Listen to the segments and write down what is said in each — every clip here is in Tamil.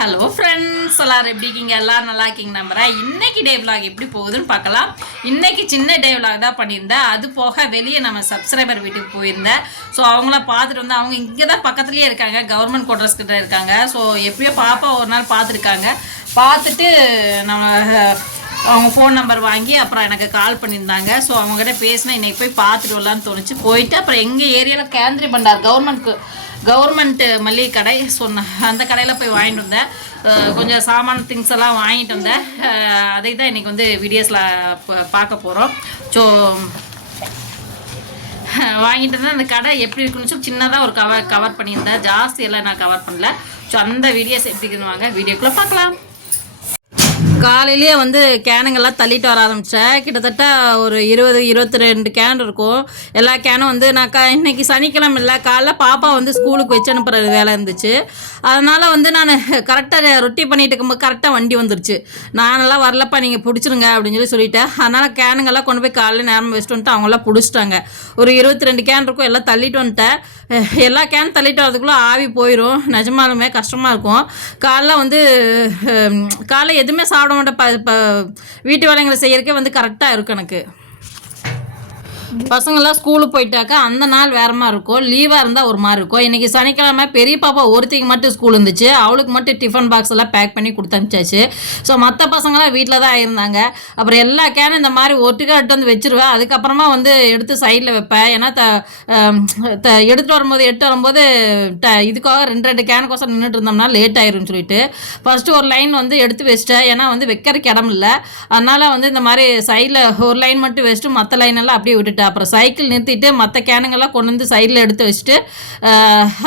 ஹலோ ஃப்ரெண்ட்ஸ் எல்லாரும் எப்படி இருக்கீங்க? எல்லாரும் நல்லா இருக்கீங்க நம்புறேன். இன்னைக்கு டே விலாக் எப்படி போகுதுன்னு பார்க்கலாம். இன்னைக்கு சின்ன டே விலாக் தான் பண்ணியிருந்தேன். அது போக வெளியே நம்ம சப்ஸ்கிரைபர் வீட்டுக்கு போயிருந்தேன். ஸோ அவங்கள பார்த்துட்டு வந்து அவங்க இங்கே தான் பக்கத்துலேயே இருக்காங்க. கவர்மெண்ட் குவார்டர்ஸ் கிட்ட இருக்காங்க. ஸோ எப்பயோ பாப்பா ஒரு நாள் பார்த்துருக்காங்க. பார்த்துட்டு நம்ம அவங்க ஃபோன் நம்பர் வாங்கி அப்புறம் எனக்கு கால் பண்ணியிருந்தாங்க. ஸோ அவங்ககிட்ட பேசினேன். இன்னைக்கு போய் பார்த்துட்டு வரலான்னு தோணுச்சு. போயிட்டு அப்புறம் எங்கள் ஏரியாவில் கேந்திரி பண்டார் கவர்மெண்ட் கவர்மெண்ட் மளிகை கடை சொன்ன அந்த கடையில் போய் வாங்கிட்டு வந்தேன். கொஞ்சம் சாமான திங்ஸ் எல்லாம் வாங்கிட்டு வந்தேன். அதை தான் இன்றைக்கி வந்து வீடியோஸில் பார்க்க போகிறோம் ஸோ வாங்கிட்டு வந்தேன். அந்த கடை எப்படி இருக்குன்னு சொல்லி சின்னதாக ஒரு கவர் கவர் பண்ணியிருந்தேன். ஜாஸ்தி எல்லாம் நான் கவர் பண்ணல. ஸோ அந்த வீடியோஸ் எப்படி இருக்குன்னு வாங்க வீடியோக்குள்ளே பார்க்கலாம். காலையிலேயே வந்து கேனுங்கெல்லாம் தள்ளிட்டு வர ஆரம்பித்தேன் கிட்டத்தட்ட ஒரு இருபது இருபத்தி ரெண்டு கேன் இருக்கும். எல்லா கேனும் வந்து நான் க இன்னைக்கு சனிக்கிழமை இல்லை காலைல பாப்பா வந்து ஸ்கூலுக்கு வச்சு அனுப்புகிற வேலை இருந்துச்சு. அதனால் வந்து நான் கரெக்டாக ரொட்டி பண்ணிட்டு இருக்கும்போது கரெக்டாக வண்டி வந்துருச்சு. நானெல்லாம் வரலப்பா நீங்கள் பிடிச்சிருங்க அப்படின்னு சொல்லி சொல்லிட்டேன். அதனால் கேனுங்கெல்லாம் கொண்டு போய் காலையில் நேரம் வச்சுட்டு வந்துட்டு அவங்களாம் பிடிச்சிட்டாங்க. ஒரு இருபத்தி ரெண்டு கேன் இருக்கும் எல்லாம் தள்ளிட்டு வந்துட்டேன். எல்லா கேன் தள்ளிட்டு வரதுக்குள்ளே ஆவி போயிடும் நிஜமாலுமே கஷ்டமாக இருக்கும். காலைல வந்து காலைல எதுவுமே சாப்பிட மாட்டேன். ப வீட்டு வேலைங்களை செய்யறதுக்கே வந்து கரெக்டாக இருக்கும் எனக்கு. பசங்களாம் ஸ்கூலுக்கு போயிட்டாக்கா அந்த நாள் வேற மாதிரி இருக்கும் லீவாக இருந்தால் ஒரு மாதிரி இருக்கும் இன்றைக்கி சனிக்கிழமை பெரிய பாப்பா ஒருத்திக்கு மட்டும் ஸ்கூல் இருந்துச்சு. அவளுக்கு மட்டும் டிஃபன் பாக்ஸ் எல்லாம் பேக் பண்ணி கொடுத்து அனுப்பிச்சாச்சு. ஸோ மற்ற பசங்களாம் வீட்டில் தான் இருந்தாங்க. அப்புறம் எல்லா கேனும் இந்த மாதிரி ஒட்டுக்கா எடுத்து வந்து வச்சிருவேன் அதுக்கப்புறமா வந்து எடுத்து சைடில் வைப்பேன் ஏன்னா த த எடுத்துகிட்டு வரும்போது எடுத்து வரும்போது ட இதுக்காக ரெண்டு ரெண்டு கேனுக்கோசம் நின்றுட்டு இருந்தோம்னா லேட் ஆயிரும்னு சொல்லிட்டு. ஃபஸ்ட்டு ஒரு லைன் வந்து எடுத்து வச்சிட்டேன் ஏன்னா வந்து வைக்கிறதுக்கு இடம் இல்லை. அதனால் வந்து இந்த மாதிரி சைடில் ஒரு லைன் மட்டும் வச்சுட்டு மற்ற லைன் எல்லாம் அப்படியே விட்டுட்டேன் அப்புறம் சைக்கிள் நிறுத்திட்டு மற்ற கேனுங்கெல்லாம் கொண்டு வந்து சைடில் எடுத்து வச்சுட்டு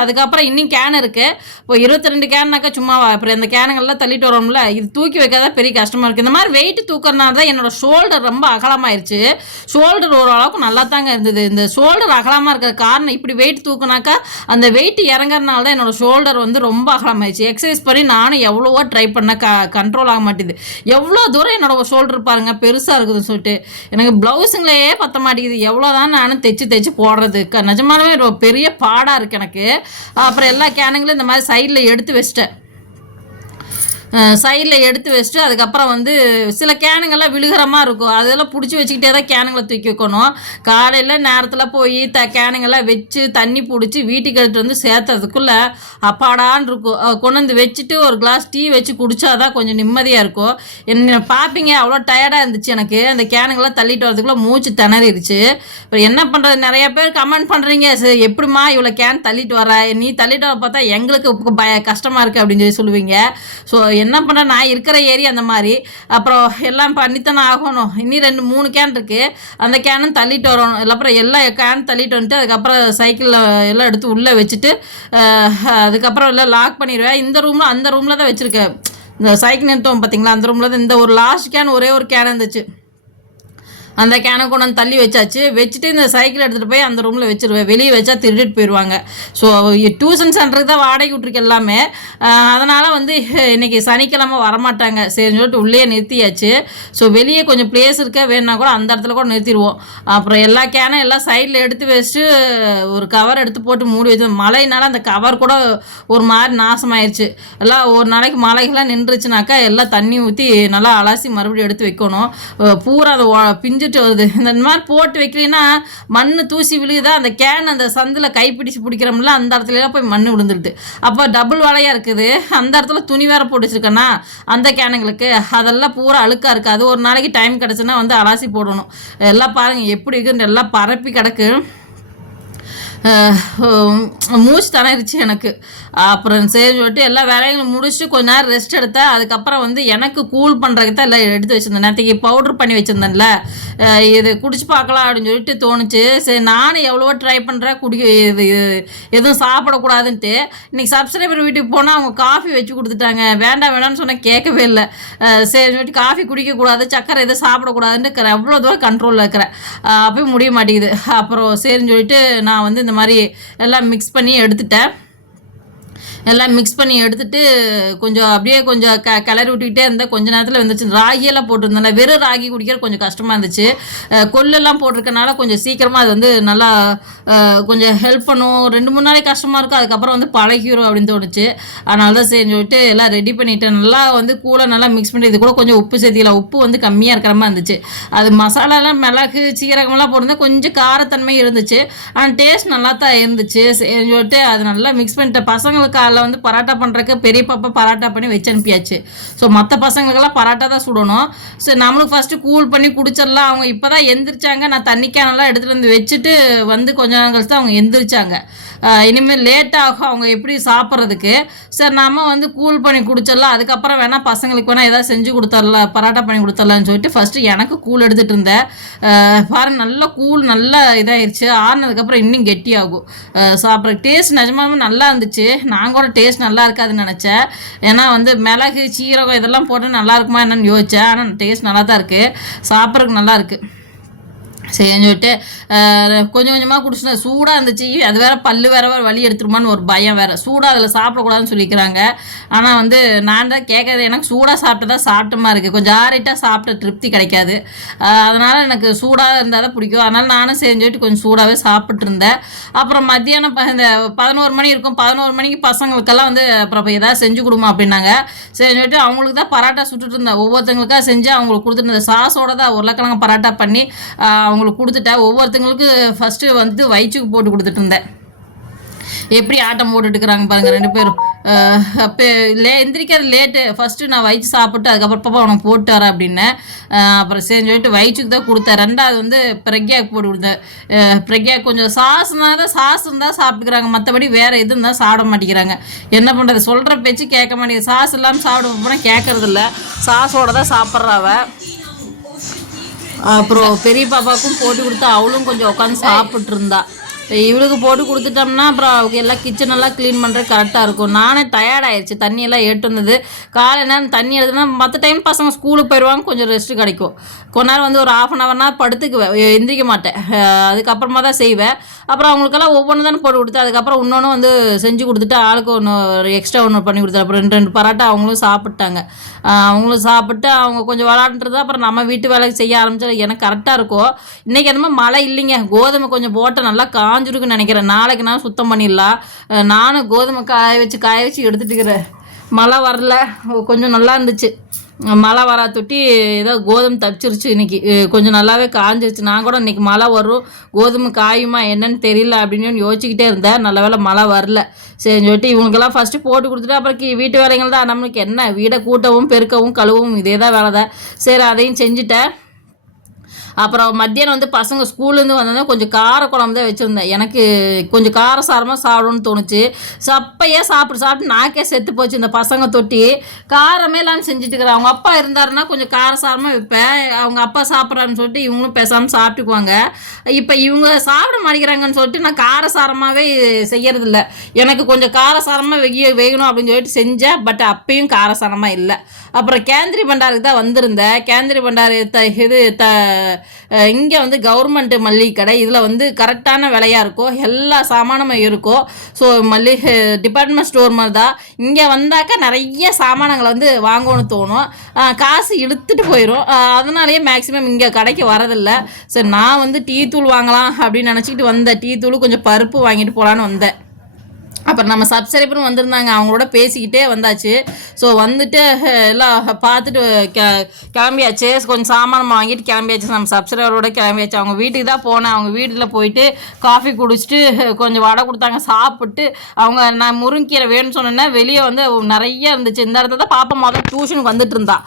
அதுக்கப்புறம் இன்னும் கேன் இருக்குது இப்போ இருபத்தி ரெண்டு கேன்னாக்கா சும்மாவா அப்புறம் இந்த கேனுங்கெல்லாம் தள்ளிட்டு வரோம்ல இது தூக்கி வைக்காத பெரிய கஷ்டமாக இருக்குது இந்த மாதிரி வெயிட் தூக்கறனால தான் என்னோட ஷோல்டர் ரொம்ப அகலமாயிருச்சு. ஷோல்டர் ஓரளவுக்கு நல்லா தாங்க இருந்தது. இந்த ஷோல்டர் அகலமாக இருக்கிற காரணம் இப்படி வெயிட் தூக்குனாக்கா அந்த வெயிட் இறங்குறதுனால தான் என்னோடய ஷோல்டர் வந்து ரொம்ப அகலமாயிடுச்சு எக்ஸசைஸ் பண்ணி நானும் எவ்வளவோ ட்ரை பண்ண க கண்ட்ரோல் ஆக மாட்டேது எவ்வளோ தூரம் என்னோட ஷோல்டர் பாருங்க பெருசாக இருக்குதுன்னு சொல்லிட்டு. எனக்கு ப்ளவுஸுங்களே பத்த மாட்டேங்குது. எவ்வளோ தான் நானும் தைச்சு தைச்சு போடுறது. நிஜமானவே ஒரு பெரிய பாடாக இருக்குது எனக்கு. அப்புறம் எல்லா கேனுங்களும் இந்த மாதிரி சைடில் எடுத்து வச்சிட்டேன். சைடில் எடுத்து வச்சுட்டு அதுக்கப்புறம் வந்து சில கேனுங்கெல்லாம் விழுகிறமாக இருக்கும். அதெல்லாம் பிடிச்சி வச்சுக்கிட்டே தான் கேனுங்களை தூக்கி வைக்கணும். காலையில் நேரத்தில் போய் த கேனுங்கெல்லாம் வச்சு தண்ணி பிடிச்சி வீட்டுக்கு எடுத்துகிட்டு வந்து சேர்த்ததுக்குள்ளே அப்பாடான் இருக்கும். கொண்டு வந்து வச்சுட்டு ஒரு கிளாஸ் டீ வச்சு குடிச்சாதான் கொஞ்சம் நிம்மதியாக இருக்கும். என்ன பார்ப்பீங்க அவ்வளோ டயர்டாக இருந்துச்சு எனக்கு. அந்த கேனுங்கெல்லாம் தள்ளிட்டு வரதுக்குள்ளே மூச்சு திணறிடுச்சு. இப்போ என்ன பண்ணுறது நிறைய பேர் கமெண்ட் பண்ணுறீங்க சரி எப்படிம்மா இவ்வளோ கேன் தள்ளிட்டு வர நீ தள்ளிட்டு வர பார்த்தா எங்களுக்கு பய கஷ்டமாக இருக்குது அப்படின்னு சொல்லி சொல்லுவீங்க. ஸோ என்ன பண்ண நான் இருக்கிற ஏரியா அந்த மாதிரி. அப்புறம் எல்லாம் பண்ணித்தானே ஆகணும். இன்னும் ரெண்டு மூணு கேன் இருக்குது அந்த கேனும் தள்ளிட்டு வரணும். அப்புறம் எல்லா கேன் தள்ளிட்டு வந்துட்டு அதுக்கப்புறம் சைக்கிளில் எல்லாம் எடுத்து உள்ளே வச்சுட்டு அதுக்கப்புறம் எல்லாம் லாக் பண்ணிடுவேன். இந்த ரூமில் அந்த ரூமில் தான் வச்சுருக்கேன். இந்த சைக்கிள் நிறுத்தம் பார்த்தீங்களா அந்த ரூமில் தான் இந்த ஒரு லாஸ்ட் கேன் ஒரே ஒரு கேன் இருந்துச்சு. அந்த கேனை கொண்டு வந்து தள்ளி வச்சாச்சு. வச்சுட்டு இந்த சைக்கிள் எடுத்துகிட்டு போய் அந்த ரூமில் வச்சுருவேன். வெளியே வச்சா திருடிட்டு போயிடுவாங்க ஸோ டியூஷன் சென்டருக்கு தான் வாடகை விட்ருக்கு எல்லாமே. அதனால் வந்து இன்னைக்கு சனிக்கிழமை வரமாட்டாங்க. சரின்னு சொல்லிட்டு உள்ளே நிறுத்தியாச்சு. ஸோ வெளியே கொஞ்சம் பிளேஸ் இருக்க வேணுன்னா கூட அந்த இடத்துல கூட நிறுத்திடுவோம். அப்புறம் எல்லா கேனும் எல்லாம் சைடில் எடுத்து வச்சுட்டு ஒரு கவர் எடுத்து போட்டு மூடி வச்சு மழைனால அந்த கவர் கூட ஒரு மாதிரி நாசமாயிருச்சு. எல்லாம் ஒரு நாளைக்கு மழைகள்லாம் நின்றுச்சுனாக்கா எல்லாம் தண்ணி ஊற்றி நல்லா அலசி மறுபடியும் எடுத்து வைக்கணும். பூரா அதை பிஞ்சு பிஞ்சிட்டு வருது. இந்த மாதிரி போட்டு வைக்கலைன்னா மண் தூசி விழுகுதா? அந்த கேன் அந்த சந்தில் கைப்பிடிச்சு பிடிக்கிறோம்ல அந்த இடத்துலலாம் போய் மண் விழுந்துருது. அப்போ டபுள் வலையாக இருக்குது. அந்த இடத்துல துணி வேற போட்டு வச்சிருக்கேன்னா அந்த கேனுங்களுக்கு அதெல்லாம் பூரா அழுக்காக இருக்குது அது ஒரு நாளைக்கு டைம் கிடச்சுன்னா வந்து அலாசி போடணும். எல்லாம் பாருங்கள் எப்படி இருக்குன்னு எல்லாம் பரப்பி கிடக்கு. மூச்சு திணறிச்சு எனக்கு. அப்புறம் சரி சொல்லிட்டு எல்லா வேலைகளும் முடிச்சுட்டு கொஞ்ச நேரம் ரெஸ்ட் எடுத்தேன். அதுக்கப்புறம் வந்து எனக்கு கூல் பண்ணுறதுக்கு தான் எல்லாம் எடுத்து வச்சுருந்தேன். நேற்றுக்கு பவுட்ரு பண்ணி வச்சுருந்தேன்ல. இது குடிச்சு பார்க்கலாம் அப்படின்னு சொல்லிட்டு தோணுச்சு. சரி நானும் எவ்வளவோ ட்ரை பண்ணுறேன் குடிக்க இது எதுவும் சாப்பிடக்கூடாதுன்ட்டு. இன்னைக்கு சப்ஸ்கிரைபர் வீட்டுக்கு போனால் அவங்க காஃபி வச்சு கொடுத்துட்டாங்க. வேண்டாம் வேண்டாம்னு சொன்னால் கேட்கவே இல்லை. சரி சொல்லிட்டு காஃபி குடிக்கக்கூடாது சக்கரை எதுவும் சாப்பிடக்கூடாதுன்னு இருக்கிறேன் எவ்வளோ தூரம் கண்ட்ரோலில் இருக்கிறேன். அஹ் அப்பயும் முடிய மாட்டேங்குது. அப்புறம் சரின்னு சொல்லிட்டு நான் வந்து இந்த மாதிரி எல்லாம் மிக்ஸ் பண்ணி எடுத்துட்டேன். எல்லாம் மிக்ஸ் பண்ணி எடுத்துட்டு கொஞ்சம் அப்படியே கொஞ்சம் க கிளறி விட்டுக்கிட்டே இருந்தால் கொஞ்ச நேரத்தில் வந்துச்சு ராகியெல்லாம் போட்டிருந்தேன் வெறும் ராகி குடிக்கிற கொஞ்சம் கஷ்டமாக இருந்துச்சு. கொல்லெல்லாம் போட்டிருக்கனால கொஞ்சம் சீக்கிரமாக அது வந்து நல்லா கொஞ்சம் ஹெல்ப் பண்ணும். ரெண்டு மூணு நாளைக்கு கஷ்டமாக இருக்கும். அதுக்கப்புறம் வந்து பழகிடும் அப்படின்னு தோணுச்சு. அதனால தான் சரி சொல்லிட்டு எல்லாம் ரெடி பண்ணிவிட்டேன் நல்லா வந்து கூழ நல்லா மிக்ஸ் பண்ணி இது கூட கொஞ்சம் உப்பு சேர்த்திக்கலாம் உப்பு வந்து கம்மியாக இருக்கிற மாதிரி இருந்துச்சு. அது மசாலாலாம் மிளகு சீரகம்லாம் போட்டிருந்தா கொஞ்சம் காரத்தன்மை இருந்துச்சு. ஆனால் டேஸ்ட் நல்லா தான் இருந்துச்சு. செஞ்சு சொல்லிட்டு அது நல்லா மிக்ஸ் பண்ணிட்டேன். பசங்களுக்கு அதில் வந்து பரோட்டா பண்ணுறக்கு பெரிய பாப்பா பரோட்டா பண்ணி வச்சு அனுப்பியாச்சு. ஸோ மற்ற பசங்களுக்கெல்லாம் பரோட்டா தான் சுடணும். சரி நம்மளுக்கு ஃபஸ்ட்டு கூல் பண்ணி குடிச்சிடலாம். அவங்க இப்போ தான் எந்திரிச்சாங்க. நான் தண்ணிக்கானெல்லாம் எடுத்துகிட்டு வந்து வச்சுட்டு வந்து கொஞ்ச நேரம் கழிச்சு தான் அவங்க எந்திரிச்சாங்க. இனிமேல் லேட் ஆகும் அவங்க எப்படி சாப்பிட்றதுக்கு. சரி நாம வந்து கூல் பண்ணி குடிச்சிடலாம். அதுக்கப்புறம் வேணால் பசங்களுக்கு வேணால் ஏதாவது செஞ்சு கொடுத்துர்லாம் பரோட்டா பண்ணி கொடுத்துடலாம்னு சொல்லிட்டு ஃபஸ்ட்டு எனக்கு கூல் எடுத்துகிட்டு இருந்தேன். ஆஹ் பாருங்க நல்லா கூழ் நல்லா இதாயிருச்சு. ஆறுனதுக்கப்புறம் இன்னும் கெட்டியாகும். சாப்பிட்ற டேஸ்ட் நிஜமாவே நல்லா இருந்துச்சு. நான் கூட டேஸ்ட் நல்லா இருக்காதுன்னு நினச்சேன். ஏன்னா வந்து மிளகு சீரகம் இதெல்லாம் போட்டு நல்லா இருக்குமா என்னன்னு யோசித்தேன் ஆனால் டேஸ்ட் நல்லா தான் இருக்குது சாப்பிட்றதுக்கு நல்லா இருக்குது சரின்னு சொல்லிட்டு கொஞ்சம் கொஞ்சமாக குடிச்சிட்டேன் சூடாக இருந்துச்சு. அது வேற பல்லு வேற வேற வலி எடுத்துருமான்னு ஒரு பயம் வேற. சூடாக அதில் சாப்பிடக்கூடாதுன்னு சொல்லிக்கிறாங்க. ஆனால் வந்து நான் தான் கேட்கறது எனக்கு சூடாக சாப்பிட்டதா சாப்பிட்டமா இருக்குது கொஞ்சம் ஆறிட்டாக சாப்பிட்ட திருப்தி கிடைக்காது. அதனால் எனக்கு சூடாக இருந்தால் தான் பிடிக்கும். அதனால் நானும் சரின்னு சொல்லிட்டு கொஞ்சம் சூடாகவே சாப்பிட்ருந்தேன் அப்புறம் மத்தியானம் ப- இந்த பதினோரு மணி இருக்கும். பதினோரு மணிக்கு பசங்களுக்கெல்லாம் வந்து அப்புறம் எதாவது ஏதாவது செஞ்சு கொடுமா அப்படின்னாங்க. சரின்னு சொல்லிட்டு அவங்களுக்கு தான் பரோட்டா சுட்டுட்டு இருந்தேன். ஒவ்வொருத்தவங்களுக்காக செஞ்சு அவங்களுக்கு கொடுத்துட்டு சாஸோட தான் உருளைக்கிழங்கு பரோட்டா பண்ணி அவங்க அவங்களுக்கு கொடுத்துட்டேன் ஒவ்வொருத்தங்களுக்கு ஃபஸ்ட்டு வந்து வயிற்றுக்கு போட்டு கொடுத்துட்டு இருந்தேன். எப்படி ஆட்டம் போட்டுட்டு இருக்கிறாங்க பாருங்க ரெண்டு பேரும். அப்போ லே எந்திரிக்கிறது லேட்டு ஃபஸ்ட்டு நான் வயிற்று சாப்பிட்டு அதுக்கப்புறம் பாப்பா உனக்கு போட்டு வரேன் அப்படின்னேன். அப்புறம் சரி சொல்லிட்டு வயிற்றுக்கு தான் கொடுத்தேன். ரெண்டாவது வந்து பிரக்யாக்கு போட்டு கொடுத்தேன். பிரக்யா கொஞ்சம் சாஸ் தான் சாஸ் இருந்தால் சாப்பிட்டுக்கிறாங்க. மற்றபடி வேறு எதுவும் தான் சாப்பிட மாட்டேங்கிறாங்க. என்ன பண்ணுறது சொல்கிற பேச்சு கேட்க மாட்டேங்குது. சாஸ் இல்லாமல் சாப்பிட போனால் கேட்கறதில்ல. சாஸோட தான் சாப்பிட்றாவ அப்புறம் பெரிய பாப்பாவுக்கும் போட்டு கொடுத்தா அவளும் கொஞ்சம் உட்காந்து சாப்பிட்டு இருந்தா. இவளுக்கு போட்டு கொடுத்துட்டோம்னா அப்புறம் அவங்க எல்லாம் கிச்சன் எல்லாம் க்ளீன் பண்ணுறது கரெக்டாக இருக்கும். நானே டயர்ட் ஆயிடுச்சு. தண்ணியெல்லாம் ஏட்டு வந்தது. காலை நேரம் தண்ணி எடுத்துனா மற்ற டைம் பசங்க ஸ்கூலுக்கு போயிடுவாங்க கொஞ்சம் ரெஸ்ட்டு கிடைக்கும். கொஞ்ச நேரம் வந்து ஒரு ஆஃப் அன் ஹவர்னா படுத்துக்குவேன். எந்திரிக்க மாட்டேன். அதுக்கப்புறமா தான் செய்வேன். அப்புறம் அவங்களுக்கெல்லாம் ஒவ்வொன்று தானே போட்டு கொடுத்து அதுக்கப்புறம் இன்னொன்று வந்து செஞ்சு கொடுத்துட்டு ஆளுக்கு ஒன்று எக்ஸ்ட்ரா ஒன்று பண்ணி கொடுத்தேன் அப்புறம் ரெண்டு ரெண்டு பரோட்டா அவங்களும் சாப்பிட்டாங்க. அவங்களும் சாப்பிட்டு அவங்க கொஞ்சம் விளாண்டுறது அப்புறம் நம்ம வீட்டு வேலைக்கு செய்ய ஆரம்பிச்சா எனக்கு கரெக்டாக இருக்கும் இன்றைக்கி என்னமோ மழை இல்லைங்க. கோதுமை கொஞ்சம் போட்டு நல்லா கா காஞ்சிருக்குன்னு நினைக்கிறேன். நாளைக்கு நான் சுத்தம் பண்ணிடலாம் நானும் கோதுமை காய வச்சு காய வச்சு எடுத்துட்டுக்கிறேன். மழை வரல. கொஞ்சம் நல்லா இருந்துச்சு. மழை வரா தொட்டி ஏதோ கோதுமை தப்பிச்சிருச்சு இன்னைக்கு. கொஞ்சம் நல்லாவே காஞ்சிருச்சு. நான் கூட இன்றைக்கி மழை வரும். கோதுமை காயுமா என்னன்னு தெரியல அப்படின்னு யோசிச்சுக்கிட்டே இருந்தேன். நல்ல வேளை மழை வரல. சரின்னு சொல்லிட்டு இவங்களுக்கெல்லாம் ஃபஸ்ட்டு போட்டு கொடுத்துட்டு அப்புறம் கி- வீட்டு வேலைகள் தான். நம்மளுக்கு என்ன? வீடை கூட்டவும் பெருக்கவும் கழுவும் இதே தான் வேலை தான். சரி அதையும் செஞ்சுட்டேன். அப்புறம் மத்தியானம் வந்து பசங்க ஸ்கூல்லேருந்து வந்தோடனே கொஞ்சம் கார குழம்பு தான் வச்சுருந்தேன். எனக்கு கொஞ்சம் காரசாரமாக சாப்பிடணும்னு தோணுச்சு. சப்பையே சாப்பிட்டு சாப்பிட்டு நாக்கே செத்து போச்சு இந்த பசங்க தொட்டி. காரமே இல்லாமல் செஞ்சுட்டு இருக்கிறேன். அவங்க அப்பா இருந்தாருன்னா கொஞ்சம் காரசாரமாக வைப்பேன். அவங்க அப்பா சாப்பிட்றான்னு சொல்லிட்டு இவங்களும் பேசாமல் சாப்பிட்டுக்குவாங்க. இப்போ இவங்க சாப்பிட மாட்டேங்கிறாங்கன்னு சொல்லிட்டு நான் காரசாரமாகவே செய்யறதில்ல. எனக்கு கொஞ்சம் காரசாரமாக வெய்ய வேகணும் அப்படின்னு சொல்லிட்டு செஞ்சேன். பட் அப்பயும் காரசாரமாக இல்லை. அப்புறம் கேந்திரி பண்டாருக்கு தான் வந்திருந்தேன். கேந்திரி பண்டாரு த இது த இங்கே வந்து கவர்மெண்ட் மல்லிகை கடை. இதில் வந்து கரெக்டான விலையாக இருக்கும் எல்லா சாமானமும் இருக்கும் ஸோ மல்லிகை டிபார்ட்மெண்ட் ஸ்டோர் மாதிரி தான் இங்கே வந்தாக்கா நிறைய சாமானங்களை வந்து வாங்கணும்னு தோணும். காசு இழுத்துட்டு போயிடும் அதனாலேயே மேக்ஸிமம் இங்கே கடைக்கு வரதில்லை. சரி நான் வந்து டீ தூள் வாங்கலாம் அப்படின்னு நினச்சிக்கிட்டு வந்தேன். டீ தூள் கொஞ்சம் பருப்பு வாங்கிட்டு போகலான்னு வந்தேன். அப்புறம் நம்ம சப்ஸ்கிரைபரும் வந்திருந்தாங்க அவங்களோட பேசிக்கிட்டே வந்தாச்சு. ஸோ வந்துட்டு எல்லாம் பார்த்துட்டு கெ கிளம்பியாச்சு. கொஞ்சம் சாமானம் வாங்கிட்டு கிளம்பியாச்சு. நம்ம சப்ஸ்கிரைபரோட கிளம்பியாச்சு. அவங்க வீட்டுக்கு தான் போனேன். அவங்க வீட்டில் போயிட்டு காஃபி குடிச்சிட்டு கொஞ்சம் வடை கொடுத்தாங்க சாப்பிட்டு அவங்க நான் முருங்கீரை வேணும்னு சொன்னேன்னா வெளியே வந்து நிறைய இருந்துச்சு. இந்த இடத்துல தான் பாப்பா முதல்ல டியூஷனுக்கு வந்துட்டு இருந்தா.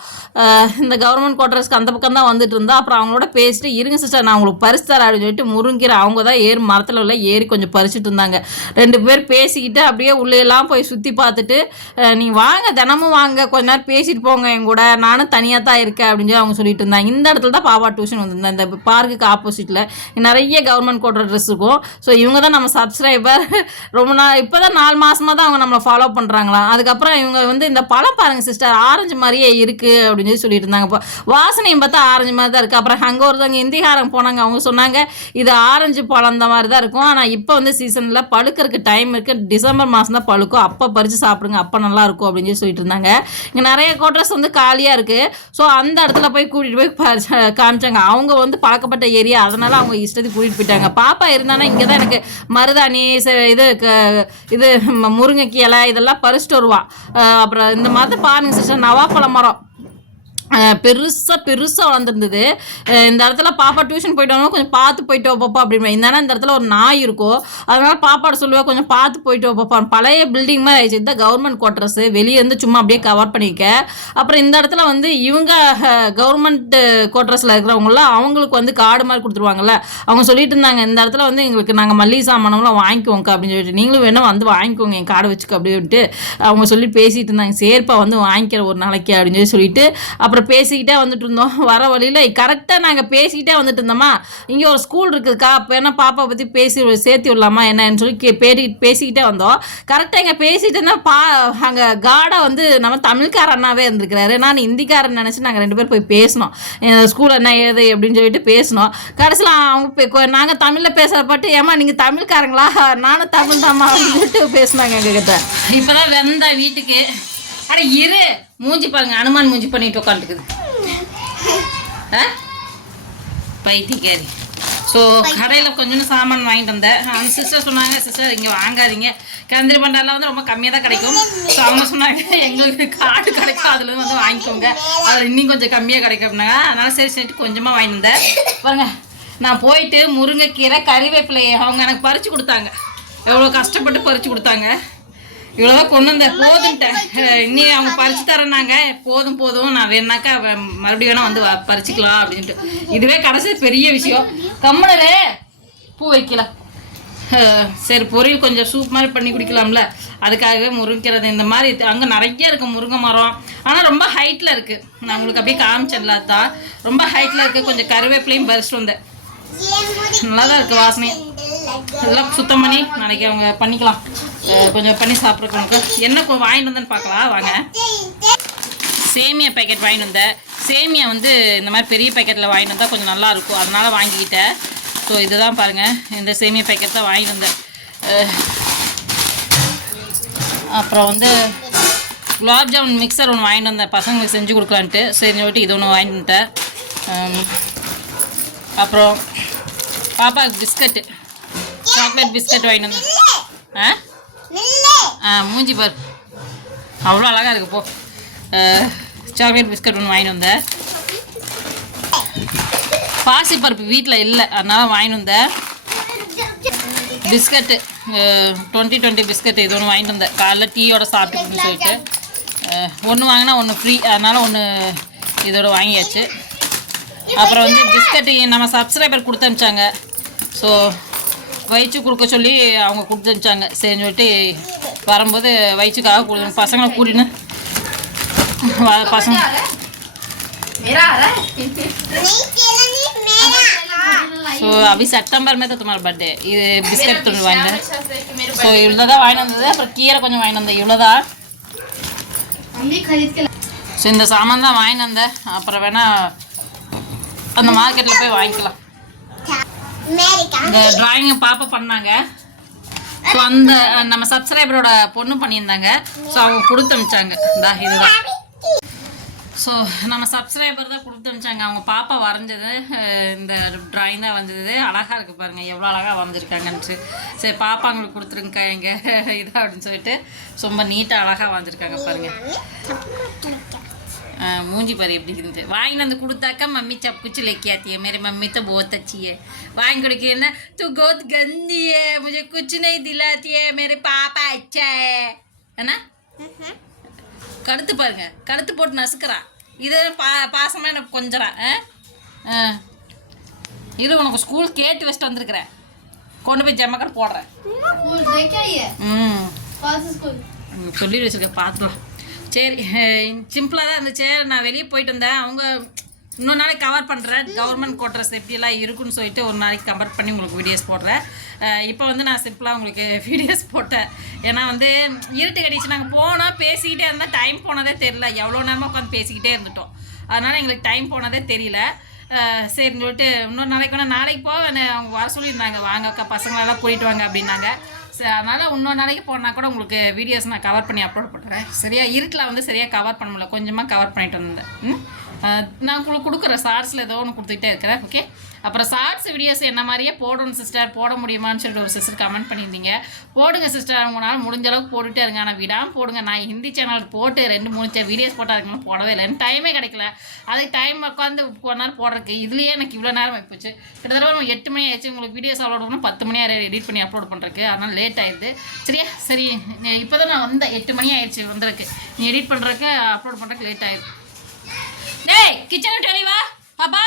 இந்த கவர்மெண்ட் குவார்டர்ஸ்க்கு அந்த பக்கம் தான் வந்துட்டு இருந்தா. அப்புறம் அவங்களோட பேசிட்டு இருங்க சிஸ்டர் நான் உங்களுக்கு பறிச்சு தரேன் அப்படின்னு சொல்லிட்டு முருங்கீரை அவங்க தான் ஏறி மரத்தில் உள்ள ஏறி கொஞ்சம் பறிச்சுட்டு இருந்தாங்க. ரெண்டு பேர் பேசிக்கிட்டு அப்படியே உள்ளேலாம் போய் சுற்றி பார்த்துட்டு நீ வாங்க தினமும் வாங்க கொஞ்ச நேரம் பேசிட்டு போங்க என் கூட. நானும் தனியாக தான் இருக்கேன் அப்படின்னு சொல்லி அவங்க சொல்லிட்டு இருந்தாங்க. இந்த இடத்துல தான் பாபா டியூஷன் வந்திருந்தேன் இந்த பார்க்குக்கு ஆப்போசிட்டில் நிறைய கவர்மெண்ட் கோட்டர் ட்ரெஸ் இருக்கும். ஸோ இவங்க தான் நம்ம சப்ஸ்கிரைபர் ரொம்ப நாள் இப்போ தான் நாலு மாதமாக தான் அவங்க நம்மளை ஃபாலோ பண்ணுறாங்களாம் அதுக்கப்புறம் இவங்க வந்து இந்த பழம் பாருங்க சிஸ்டர் ஆரஞ்சு மாதிரியே இருக்குது அப்படின்னு சொல்லி சொல்லிட்டு இருந்தாங்க. இப்போ வாசனையும் பார்த்தா ஆரஞ்சு மாதிரி தான் இருக்குது அப்புறம் அங்கே ஒருத்தவங்க இந்திகாரம் போனாங்க. அவங்க சொன்னாங்க இது ஆரஞ்சு பழம் அந்த மாதிரி தான் இருக்கும். ஆனால் இப்போ வந்து சீசனில் பழுக்கிறதுக்கு டைம் இருக்குது டிசம்பர் மாதம் தான் பழுக்கும். அப்போ பறித்து சாப்பிடுங்க அப்போ நல்லா இருக்கும் அப்படின்னு சொல்லி சொல்லிட்டு இருந்தாங்க இங்கே நிறைய கோட்ரஸ் வந்து காலியாக இருக்குது ஸோ அந்த இடத்துல போய் கூட்டிகிட்டு போய் காமிச்சாங்க. அவங்க வந்து பழக்கப்பட்ட ஏரியா. அதனால் அவங்க இஷ்டத்துக்கு கூட்டிகிட்டு போயிட்டாங்க. பாப்பா இருந்தானா இங்கே தான் எனக்கு மருதாணி இது க- இது முருங்கைக்கீலை இதெல்லாம் பறிச்சுட்டு வருவான் அப்புறம் இந்த மாதிரி பாருங்க சிஸ்டர் நவாப்பழ மரம். பெருசாக பெருசாக வளர்ந்துருந்தது. இந்த இடத்துல பாப்பா டியூஷன் போயிட்டு கொஞ்சம் பார்த்து போயிட்டு வா பாப்பா அப்படின்னு இந்த இந்த இடத்துல ஒரு நாய் இருக்கும் அதனால பாப்பாட்ட சொல்லுவேன் கொஞ்சம் பார்த்து போயிட்டு வா பாப்பா. பழைய பில்டிங் மாதிரி ஆயிடுச்சு. இந்த கவர்மெண்ட் குவார்டர்ஸ் வெளியே இருந்து சும்மா அப்படியே கவர் பண்ணிக்க. அப்புறம் இந்த இடத்துல வந்து இவங்க கவர்மெண்ட் குவார்ட்டர்ஸில் இருக்கிறவங்களாம் அவங்களுக்கு வந்து கார்டு மாதிரி கொடுத்துருவாங்கல்ல. அவங்க சொல்லிட்டு இருந்தாங்க இந்த இடத்துல வந்து எங்களுக்கு நாங்கள் மல்லிகை சாமானம்லாம் வாங்கிக்குவோங்க அப்படின்னு சொல்லிட்டு. நீங்களும் வேணால் வந்து வாங்கிக்கோங்க என் கார்டு வச்சுக்க அப்படின்ட்டு அவங்க சொல்லி பேசிட்டு இருந்தாங்க. சேர்ப்பா வந்து வாங்கிக்கிற ஒரு நாளைக்கு அப்படின்னு சொல்லி சொல்லிட்டு அப்புறம் அப்புறம் பேசிக்கிட்டே வந்துட்டு இருந்தோம். வர வழியில் கரெக்டாக நாங்கள் பேசிக்கிட்டே வந்துட்டு இருந்தோமா? இங்கே ஒரு ஸ்கூல் இருக்குதுக்கா அப்போ என்ன பாப்பா பற்றி பேசி சேர்த்து விடலாமா என்னன்னு சொல்லி கே பேடி பேசிக்கிட்டே வந்தோம். கரெக்டாக இங்கே பேசிகிட்டு இருந்தால் பா அங்கே காடை வந்து நம்ம தமிழ்கார அண்ணாவே இருந்திருக்கிறாரு. நான் இந்திக்காரன் நினச்சி நாங்கள் ரெண்டு பேரும் போய் பேசினோம். ஸ்கூல் என்ன ஏது அப்படின்னு சொல்லிட்டு பேசினோம். கடைசியில் அவங்க நாங்கள் தமிழில் பேசுகிற பாட்டு ஏமா நீங்கள் தமிழ்காரங்களா? நானும் தமிழ் தாம்மா அப்படின்னு சொல்லிட்டு பேசினாங்க எங்ககிட்ட. இப்போதான் வெந்த வீட்டுக்கு. அட இரு. மூஞ்சி பாருங்க. அனுமான் மூஞ்சி பண்ணிட்டு உட்காந்துக்குது ஆ? பைத்தியக்காரி. ஸோ கடையில் கொஞ்சம் சாமான் வாங்கிட்டு வந்தேன். அந்த சிஸ்டர் சொன்னாங்க சிஸ்டர் இங்கே வாங்காதீங்க. கந்திரி பண்டாலாம் வந்து ரொம்ப கம்மியாக தான் கிடைக்கும். ஸோ அவங்க சொன்னாங்க எங்களுக்கு காடு கிடைக்கும். அதில் வந்து வாங்கிக்கோங்க. அதில் இன்னும் கொஞ்சம் கம்மியாக கிடைக்கும்னாங்க அதனால சரி சரி கொஞ்சமாக வாங்கிட்டு வந்தேன். பாருங்க நான் போயிட்டு முருங்கைக்கீரை கறிவேப்பிலையை அவங்க எனக்கு பறித்து கொடுத்தாங்க. எவ்வளோ கஷ்டப்பட்டு பறித்து கொடுத்தாங்க. இவ்வளோதான் கொண்டு வந்தேன் போதுன்ட்டேன் இன்னி அவங்க பறிச்சு தரேன்னாங்க போதும் போதும். நான் வேணாக்கா மறுபடியும் வேணா வந்து பறிச்சுக்கலாம் அப்படின்ட்டு. இதுவே கடைசி பெரிய விஷயம். கம்மனரே. பூ வைக்கல. சரி பொரியல் கொஞ்சம் சூப் மாதிரி பண்ணி குடிக்கலாம்ல. அதுக்காகவே முருங்கிறது இந்த மாதிரி அங்கே நிறைய இருக்குது முருங்கை மரம். ஆனால் ரொம்ப ஹைட்டில் இருக்குது நான் உங்களுக்கு அப்படியே காமிச்சேன்ல அதான். ரொம்ப ஹைட்டில் இருக்குது கொஞ்சம் கருவேப்பிலையும் பறிச்சுட்டு வந்தேன். நல்லா தான் இருக்குது வாசனை. எல்லாம் சுத்தம் பண்ணி நாளைக்கு அவங்க பண்ணிக்கலாம். கொஞ்சம் பண்ணி சாப்பிட்றவங்களுக்கு என்ன வாங்கிட்டு வந்தேன்னு பார்க்கலாம். வாங்க. சேமியா பேக்கெட் வாங்கிட்டு வந்தேன். சேமியா வந்து இந்த மாதிரி பெரிய பேக்கெட்டில் வாங்கிட்டு வந்தால் கொஞ்சம் நல்லாயிருக்கும் அதனால் வாங்கிக்கிட்டேன். ஸோ இதுதான் பாருங்கள் இந்த சேமியா பேக்கெட் தான் வாங்கிட்டு வந்தேன். அப்புறம் வந்து குலாப் ஜாமுன் மிக்சர் ஒன்று வாங்கிட்டு வந்தேன். பசங்களுக்கு செஞ்சு கொடுக்கலான்ட்டு. சரி சொல்லிட்டு இது ஒன்று வாங்கிட்டு வந்துட்டேன். அப்புறம் பாப்பாவுக்கு பிஸ்கட்டு. சாக்லேட் பிஸ்கட் வாங்கிட்டு ஆ? ஆ மூஞ்சி பார். அவ்வளோ அழகாக இருக்கு போ. சாக்லேட் பிஸ்கட் ஒன்று வாங்கிட்டு வந்தேன். பாசிப்பருப்பு வீட்டில் இல்லை அதனால வாங்கிட்டு வந்தேன். பிஸ்கட்டு டுவெண்ட்டி டுவெண்ட்டி பிஸ்கட் இது ஒன்று வாங்கிட்டு வந்தேன். காலைல டீயோட சாப்பிட்டுக்கணும்னு சொல்லிட்டு. ஒன்று வாங்கினா ஒன்று ஃப்ரீ அதனால் ஒன்று இதோட வாங்கியாச்சு. அப்புறம் வந்து பிஸ்கட்டு நம்ம சப்ஸ்கிரைபர் கொடுத்து அனுப்பிச்சாங்க. ஸோ வயிற்று கொடுக்க சொல்லி அவங்க கொடுத்து அனுப்பிச்சாங்க சரின்னு சொல்லிட்டு வரும்போது வயிற்றுக்காக கொடுத்து பசங்களை கூட்டின்னு. பசங்க. ஸோ సో అవి సెప్టెంబర్ మీద తుమ్మారు బర్త్డే ఇది బిస్కెట్ తుమ్మి వాయిన సో ఇవ్వదా వాయినంది అప్పుడు కీర కొంచెం వాయినంది இவ்வளோதா ஸோ இந்த சாமான் தான் வாங்கினந்த அப்புறம் வேணால் அந்த மார்க்கெட்டில் போய் வாங்கிக்கலாம். இந்த டிராயிங்கை பாப்பா பண்ணாங்க. ஸோ அந்த நம்ம சப்ஸ்கிரைபரோட பொண்ணு பண்ணியிருந்தாங்க. ஸோ அவங்க கொடுத்து அனுப்பிச்சாங்க இந்தா இதுதான். ஸோ நம்ம சப்ஸ்கிரைபர் தான் கொடுத்து அனுப்பிச்சாங்க அவங்க பாப்பா வரைஞ்சது இந்த டிராயிங் தான் வந்தது அழகாக இருக்குது பாருங்கள் எவ்வளோ அழகாக வரைஞ்சிருக்காங்கன்ட்டு. சரி பாப்பா அவங்களுக்கு கொடுத்துருங்கக்கா எங்க இதா அப்படின்னு சொல்லிட்டு ரொம்ப நீட்டாக அழகாக வரைஞ்சிருக்காங்க பாருங்கள் हाँ, मूंजी पर எப்படி இருந்து வாங்கி வந்து கொடுத்தாக்கா मम्मी सब कुछ लेके आती है मेरी मम्मी तो बहुत अच्छी है वाइन करके ना तू बहुत गंदी है मुझे कुछ नहीं दिलाती है मेरे पापा अच्छा है है ना கழுத்து பாருங்க கழுத்து போட்டு நசுக்கிறா இது பா பாசமாக எனக்கு கொஞ்சறா ஆ ஆ. இரு உனக்கு ஸ்கூல் கேட்டு வச்சுட்டு வந்திருக்கிறேன் கொண்டு போய் ஜம்மக்கர் போடுறேன் स्कूल देख के आई है ம் कौन सा स्कूल சொல்லி வச்சிருக்கேன் பார்த்துக்கலாம் சரி சிம்பிளாக eh, தான் இருந்துச்சு. நான் வெளியே போயிட்டு வந்தேன். அவங்க இன்னொரு நாளைக்கு கவர் பண்ணுறேன் கவர்மெண்ட் கோட்ரஸ் எப்படியெல்லாம் இருக்குன்னு சொல்லிட்டு ஒரு நாளைக்கு கவர் பண்ணி உங்களுக்கு வீடியோஸ் போடுறேன். இப்போ வந்து நான் சிம்பிளாக உங்களுக்கு வீடியோஸ் போட்டேன். ஏன்னா வந்து இருட்டு கடிச்சு நாங்கள் போனால் பேசிக்கிட்டே இருந்தால் டைம் போனதே தெரில எவ்வளோ நேரமாக உட்காந்து பேசிக்கிட்டே இருந்துட்டோம். அதனால் எங்களுக்கு டைம் போனதே தெரியல. சரின்னு சொல்லிட்டு இன்னொரு நாளைக்கு வேணால் நாளைக்கு போக அவங்க வர சொல்லியிருந்தாங்க. வாங்க அக்கா பசங்களெல்லாம் கூட்டிகிட்டு வாங்க அப்படின்னாங்க. ஸோ அதனால் இன்னொரு நாளைக்கு போனால் கூட உங்களுக்கு வீடியோஸ் நான் கவர் பண்ணி அப்லோட் பண்ணுறேன் சரியா இருட்டில் வந்து சரியாக கவர் பண்ண முடியல. கொஞ்சமாக கவர் பண்ணிட்டு வந்தேன். நான் உங்களுக்கு கொடுக்குறேன். ஷார்ட்ஸில் ஏதோ ஒன்று கொடுத்துக்கிட்டே இருக்கிறேன். ஓகே அப்புறம் ஷார்ட்ஸ் வீடியோஸ் என்ன மாதிரியே போடணும் சிஸ்டர் போட முடியுமான்னு சொல்லிட்டு ஒரு சிஸ்டர் கமெண்ட் பண்ணியிருந்தீங்க. போடுங்க சிஸ்டர் உங்களால் முடிஞ்ச அளவுக்கு போட்டுட்டே இருங்க. ஆனால் விடாமல் போடுங்க. நான் ஹிந்தி சேனல் போட்டு ரெண்டு மூணு வீடியோஸ் போட்டு அதுக்கு போடவே இல்லை எனக்கு டைமே கிடைக்கல. அதுக்கு டைம் உட்காந்து கொஞ்ச நேரம் போடுறதுக்கு இதுலேயே எனக்கு இவ்வளோ நேரம் ஆகிப்போச்சு கிட்டத்தட்ட ஒரு எட்டு மணி ஆயிடுச்சு. உங்களுக்கு வீடியோஸ் அப்லோட் பண்ணணும் பத்து மணி ஆயிரம் எடிட் பண்ணி அப்லோட் பண்ணுறதுக்கு அதனால் லேட் ஆயிடுது. சரியா? சரி. இப்போ தான் நான் வந்தேன். எட்டு மணி ஆயிடுச்சு வந்திருக்கு. நீ எடிட் பண்ணுறதுக்கு அப்லோட் பண்ணுறதுக்கு லேட் ஆயிடுது. டேய் கிச்சன் டெலிவா பாப்பா.